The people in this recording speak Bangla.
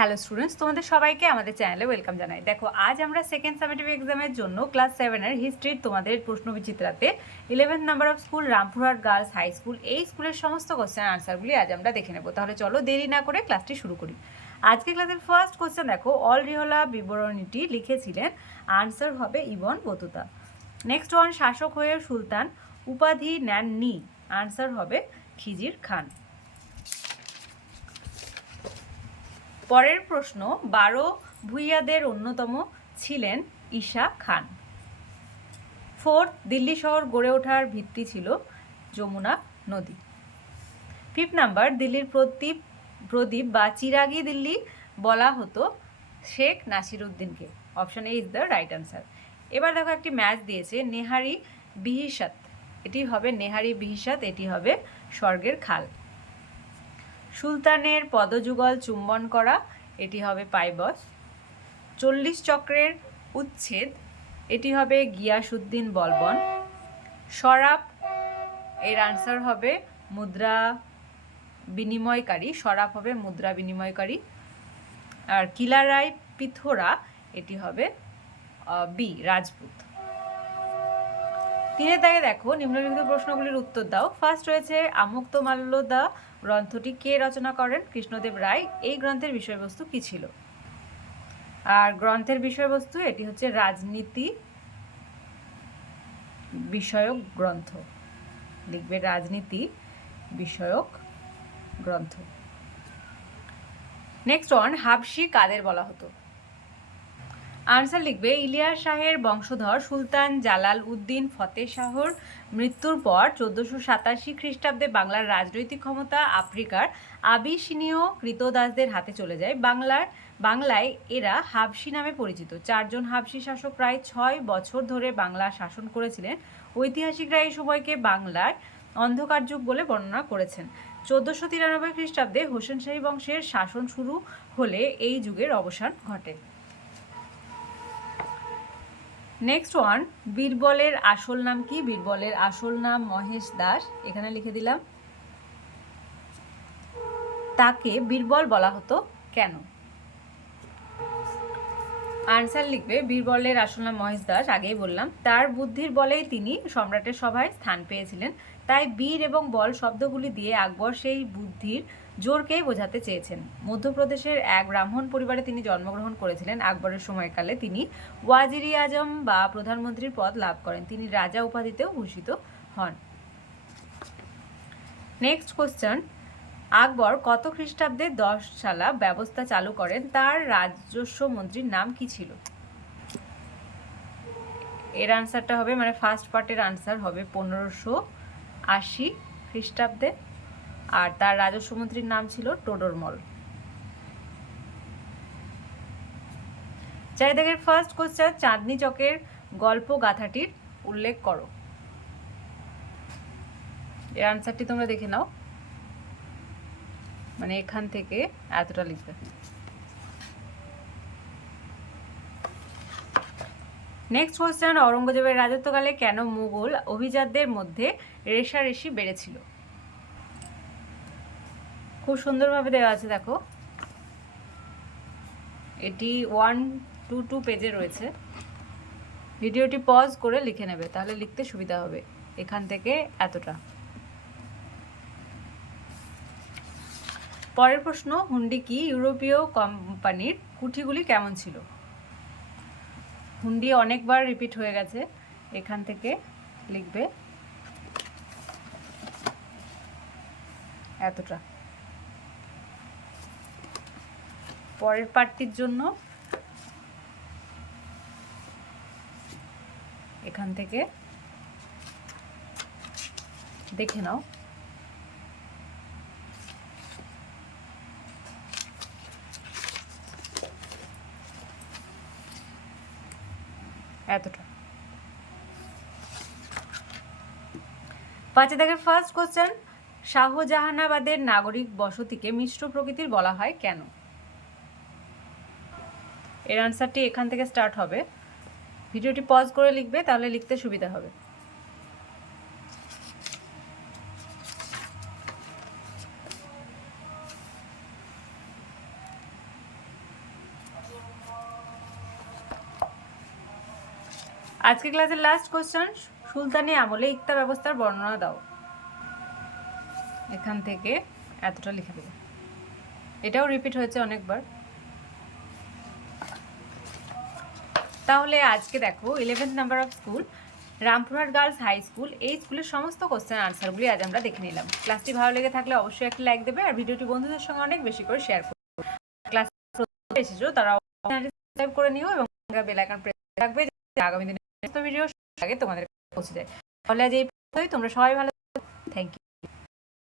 হ্যালো স্টুডেন্টস তোমাদের সবাইকে আমাদের চ্যানেলে ওয়েলকাম জানাই। দেখো, আজ আমরা সেকেন্ড সামেটিভ এক্সামের জন্য ক্লাস সেভেনের হিস্ট্রির তোমাদের প্রশ্ন বিচিত্রাতে eleventh number of school Rampurhat girls high school এই স্কুলের সমস্ত কোশ্চেন আনসারগুলি আজ আমরা দেখে নেব। তাহলে চলো দেরি না করে ক্লাসটি শুরু করি। আজকে ক্লাসের ফার্স্ট কোশ্চেন দেখো অল রিহলা বিবরণীটি লিখেছিলেন আনসার হবে ইবন বতুতা। নেক্সট ওয়ান শাসক হয়ে সুলতান, উপাধি নেননি আনসার হবে খিজির খান। পরের প্রশ্ন, বারো ভূঁইয়াদের অন্যতম ছিলেন ঈশা খান। ফোর্থ, দিল্লি শহর গড়ে ওঠার ভিত্তি ছিল যমুনা নদী। ফিফথ নাম্বার, দিল্লির প্রদীপ প্রদীপ বা চিরাগি দিল্লি বলা হতো Sheikh নাসিরুদ্দিনকে। Option A is the right answer এবার দেখো একটি ম্যাচ দিয়েছে নেহারি বিহিসাত। এটি হবে নেহারি বিহিসাত, এটি হবে স্বর্গের খাল। সুলতানের পদযুগল চুম্বন করা, এটি হবে পাইবস। চল্লিশ চক্রের উচ্ছেদ, এটি হবে গিয়াসুদ্দিন বলবন। সরাপ এর আনসার হবে মুদ্রা বিনিময়কারী সরাপ হবে মুদ্রা বিনিময়কারী। আর কিলারাই পিথোরা, এটি হবে বি, রাজপুত। তিনের দাগে দেখো, নিম্নলিখিত প্রশ্নগুলির উত্তর দাও। ফার্স্ট রয়েছে আমুক্ত মাল্যদা গ্রন্থটি কে রচনা করেন? কৃষ্ণদেব রায়। এই গ্রন্থের বিষয়বস্তু কি ছিল? আর গ্রন্থের বিষয়বস্তু, এটি হচ্ছে রাজনীতি বিষয়ক গ্রন্থ। লিখবে রাজনীতি বিষয়ক গ্রন্থ। নেক্সট ওয়ান হাবশি কাদের বলা হতো? আনসার লিখবে, ইলিয়াস শাহের বংশধর সুলতান জালাল উদ্দিন ফতে শাহর মৃত্যুর পর চোদ্দোশো সাতাশি খ্রিস্টাব্দে বাংলার রাজনৈতিক ক্ষমতা আফ্রিকার আবিসিনীয় কৃতদাসদের হাতে চলে যায়। বাংলার, বাংলায় এরা হাবশি নামে পরিচিত। চারজন হাবশি শাসক প্রায় ছয় বছর ধরে বাংলা শাসন করেছিলেন। ঐতিহাসিকরা এই সময়কে বাংলার অন্ধকার যুগ বলে বর্ণনা করেছেন। চোদ্দোশো তিরানব্বই খ্রিস্টাব্দে হোসেন শাহী বংশের শাসন শুরু হলে এই যুগের অবসান ঘটে। নেক্সট ওয়ান বীরবলের আসল নাম কি? বীরবলের আসল নাম মহেশ দাস। এখানে লিখে দিলাম। তাকে বীরবল বলা হতো কেন? আনসার লিখবে, বীরবলের আসল নাম মহেশ দাস, আগেই বললাম। তার বুদ্ধির বলেই তিনি সম্রাটের সভায় স্থান পেয়েছিলেন। তাই বীর এবং বল শব্দগুলি দিয়ে আকবর সেই বুদ্ধির জোরকেই বোঝাতে চেয়েছেন। মধ্যপ্রদেশের এক ব্রাহ্মণ পরিবারে তিনি জন্মগ্রহণ করেছিলেন। আকবরের সময়কালে তিনি ওয়াজিরি আজম বা প্রধানমন্ত্রীর পদ লাভ করেন। তিনি রাজা উপাধিতেও ভূষিত হন। নেক্সট কোশ্চেন আকবর কত খ্রিস্টাব্দে দশ সালা ব্যবস্থা চালু করেন? তার রাজস্ব মন্ত্রীর নাম কি ছিল? এর আনসারটা হবে মানে ফার্স্ট পার্টের আনসার হবে পনেরোশো আশি খ্রিস্টাব্দে, আর তার রাজস্ব মন্ত্রীর নাম ছিল টোডরমল চারিদাগের ফার্স্ট কোশ্চেন চাঁদনি চকের গল্প গাথাটির উল্লেখ করো। এর আনসারটি তোমরা দেখে নাও। মানে এখান থেকে এতটা লিখবে। নেক্সট কোয়েশ্চেন অরঙ্গজেবের রাজত্বকালে কেন মুঘল অভিজাতদের মধ্যে রেশারেশি বেড়েছিল? খুব সুন্দরভাবে দেওয়া আছে, দেখো। এটি ওয়ান টু টু পেজে রয়েছে। ভিডিওটি পজ করে লিখে নেবে, তাহলে লিখতে সুবিধা হবে এখান থেকে এতটা। পরের প্রশ্ন, হুন্ডি কি ইউরোপীয় কোম্পানির কুঠিগুলি কেমন ছিল? হুন্ডি অনেকবার রিপিট হয়ে গেছে। এখান থেকে লিখবে। এতটা। পরের পার্টটির জন্য এখান থেকে দেখে নাও। এতটা। ফার্স্ট কোশ্চেন শাহজাহানাবাদের নাগরিক বসতিকে মিশ্র প্রকৃতির বলা হয় কেন? এর আনসারটি এখান থেকে স্টার্ট হবে। ভিডিওটি পজ করে লিখবে, তাহলে লিখতে সুবিধা হবে। আজকে ক্লাসের লাস্ট কোশ্চেন সুলতানি আমলে ইকতা ব্যবস্থার বর্ণনা দাও। এখান থেকে এতটা লিখে দেবে। এটাও রিপিট হয়েছে অনেকবার। তাহলে আজকে দেখো eleventh number of school Rampurhat girls high school এই স্কুলের সমস্ত কোশ্চেন আনসারগুলি আজ আমরা দেখে নিলাম। ক্লাসটি ভালো লেগে থাকলে অবশ্যই একটা লাইক দেবে আর ভিডিওটি বন্ধুদের সঙ্গে অনেক বেশি করে শেয়ার করবে ক্লাস এসেছ, তারা সাবস্ক্রাইব করে নিও এবং প্রেস রাখবে আগামী দিনে ভিডিও আগে তোমাদের পৌঁছে যায়। তাহলে আজ এই তোমরা সবাই ভালো থ্যাংক ইউ